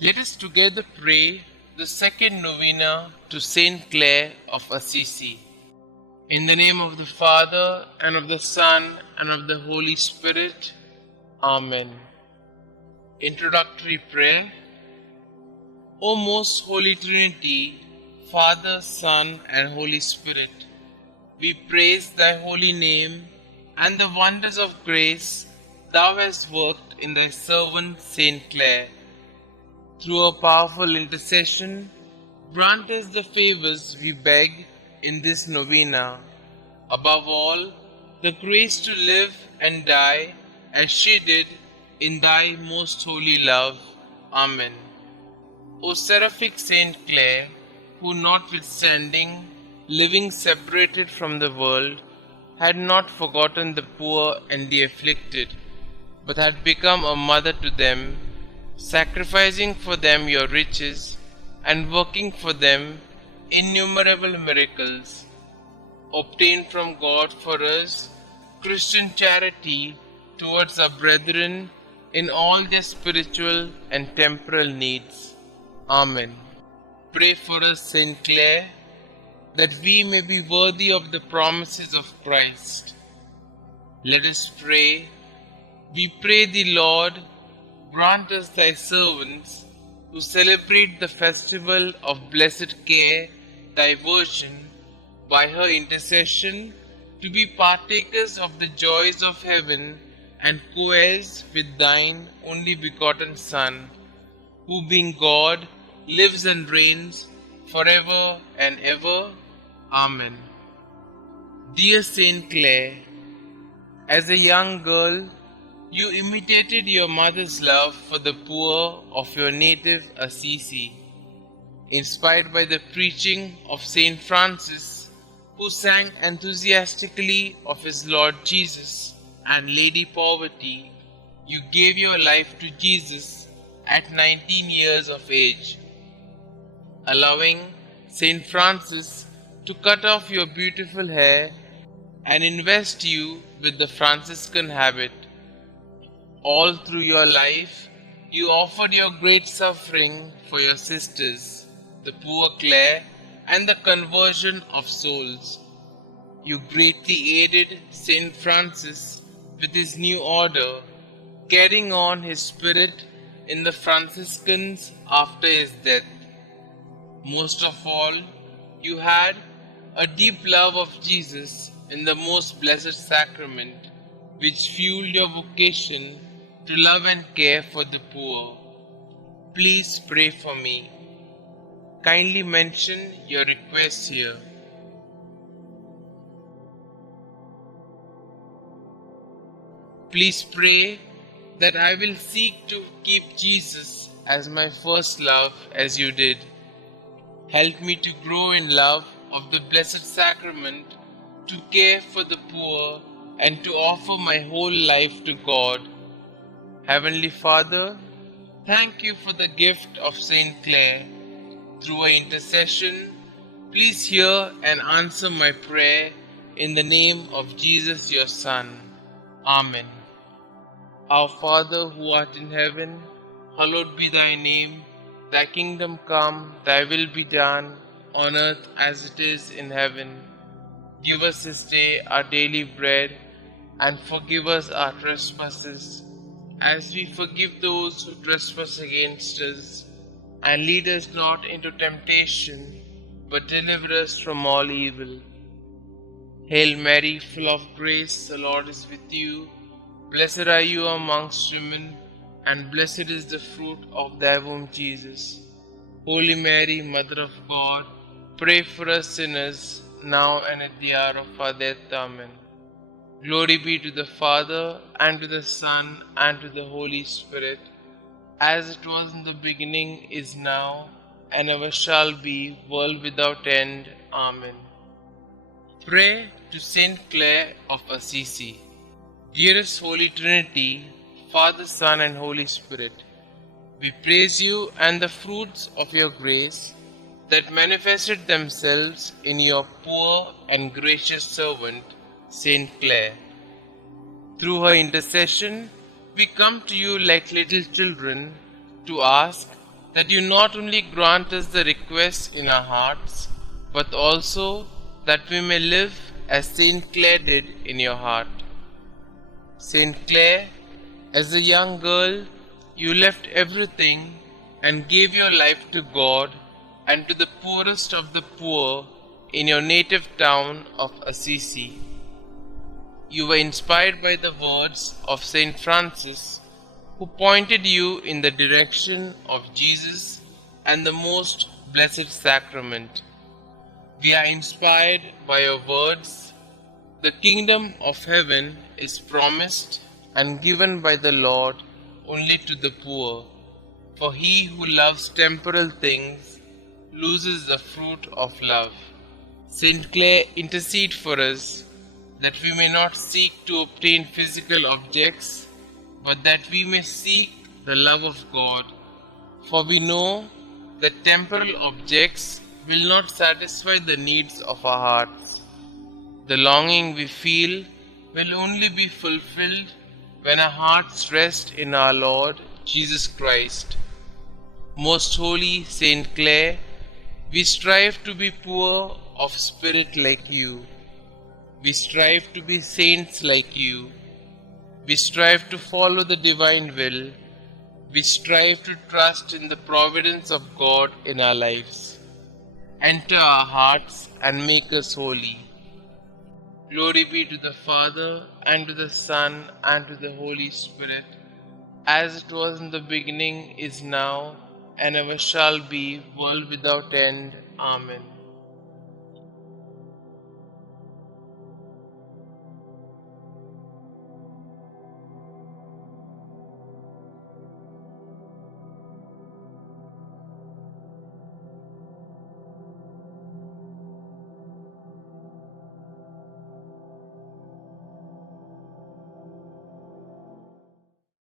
Let us together pray the second novena to St Clare of Assisi. In the name of the Father, and of the Son, and of the Holy Spirit. Amen. Introductory Prayer. O most Holy Trinity, Father, Son, and Holy Spirit, we praise thy holy name and the wonders of grace thou hast worked in thy servant St. Clare. Through a powerful intercession, grant us the favors we beg in this novena. Above all, the grace to live and die as she did in thy most holy love. Amen. O seraphic St. Clare, who notwithstanding living separated from the world, had not forgotten the poor and the afflicted, but had become a mother to them, sacrificing for them your riches and working for them innumerable miracles. Obtain from God for us Christian charity towards our brethren in all their spiritual and temporal needs. Amen. Pray for us, St. Clare, that we may be worthy of the promises of Christ. Let us pray. We pray thee, Lord, grant us thy servants, who celebrate the festival of blessed Care, thy Virgin, by her intercession, to be partakers of the joys of heaven and co-heirs with thine only begotten Son, who being God, lives and reigns forever and ever. Amen. Dear St. Clare, as a young girl, you imitated your mother's love for the poor of your native Assisi. Inspired by the preaching of St. Francis, who sang enthusiastically of his Lord Jesus and Lady Poverty, you gave your life to Jesus at 19 years of age, allowing St. Francis to cut off your beautiful hair and invest you with the Franciscan habit. All through your life, you offered your great suffering for your sisters, the poor Clare, and the conversion of souls. You greatly aided St. Francis with his new order, carrying on his spirit in the Franciscans after his death. Most of all, you had a deep love of Jesus in the most blessed sacrament, which fueled your vocation to love and care for the poor. Please pray for me. Kindly mention your requests here. Please pray that I will seek to keep Jesus as my first love as you did. Help me to grow in love of the Blessed Sacrament, to care for the poor, and to offer my whole life to God. Heavenly Father, thank you for the gift of St. Clare. Through her intercession, please hear and answer my prayer in the name of Jesus your Son. Amen. Our Father who art in heaven, hallowed be thy name. Thy kingdom come, thy will be done, on earth as it is in heaven. Give us this day our daily bread, and forgive us our trespasses, as we forgive those who trespass against us. And lead us not into temptation, but deliver us from all evil. Hail Mary, full of grace, the Lord is with you. Blessed are you amongst women, and blessed is the fruit of thy womb, Jesus. Holy Mary, Mother of God, pray for us sinners, now and at the hour of our death. Amen. Glory be to the Father, and to the Son, and to the Holy Spirit, as it was in the beginning, is now, and ever shall be, world without end. Amen. Pray to St. Clare of Assisi. Dearest Holy Trinity, Father, Son, and Holy Spirit, we praise you and the fruits of your grace that manifested themselves in your poor and gracious servant, St. Clare. Through her intercession, we come to you like little children to ask that you not only grant us the requests in our hearts, but also that we may live as St. Clare did in your heart. St. Clare, as a young girl, you left everything and gave your life to God and to the poorest of the poor in your native town of Assisi. You were inspired by the words of St. Francis, who pointed you in the direction of Jesus and the most blessed sacrament. We are inspired by your words. The kingdom of heaven is promised and given by the Lord only to the poor, for he who loves temporal things loses the fruit of love. St. Clare, intercede for us, that we may not seek to obtain physical objects, but that we may seek the love of God. For we know that temporal objects will not satisfy the needs of our hearts. The longing we feel will only be fulfilled when our hearts rest in our Lord Jesus Christ. Most holy Saint Clare, we strive to be poor of spirit like you. We strive to be saints like you. We strive to follow the divine will. We strive to trust in the providence of God in our lives. Enter our hearts and make us holy. Glory be to the Father, and to the Son, and to the Holy Spirit, as it was in the beginning, is now, and ever shall be, world without end. Amen.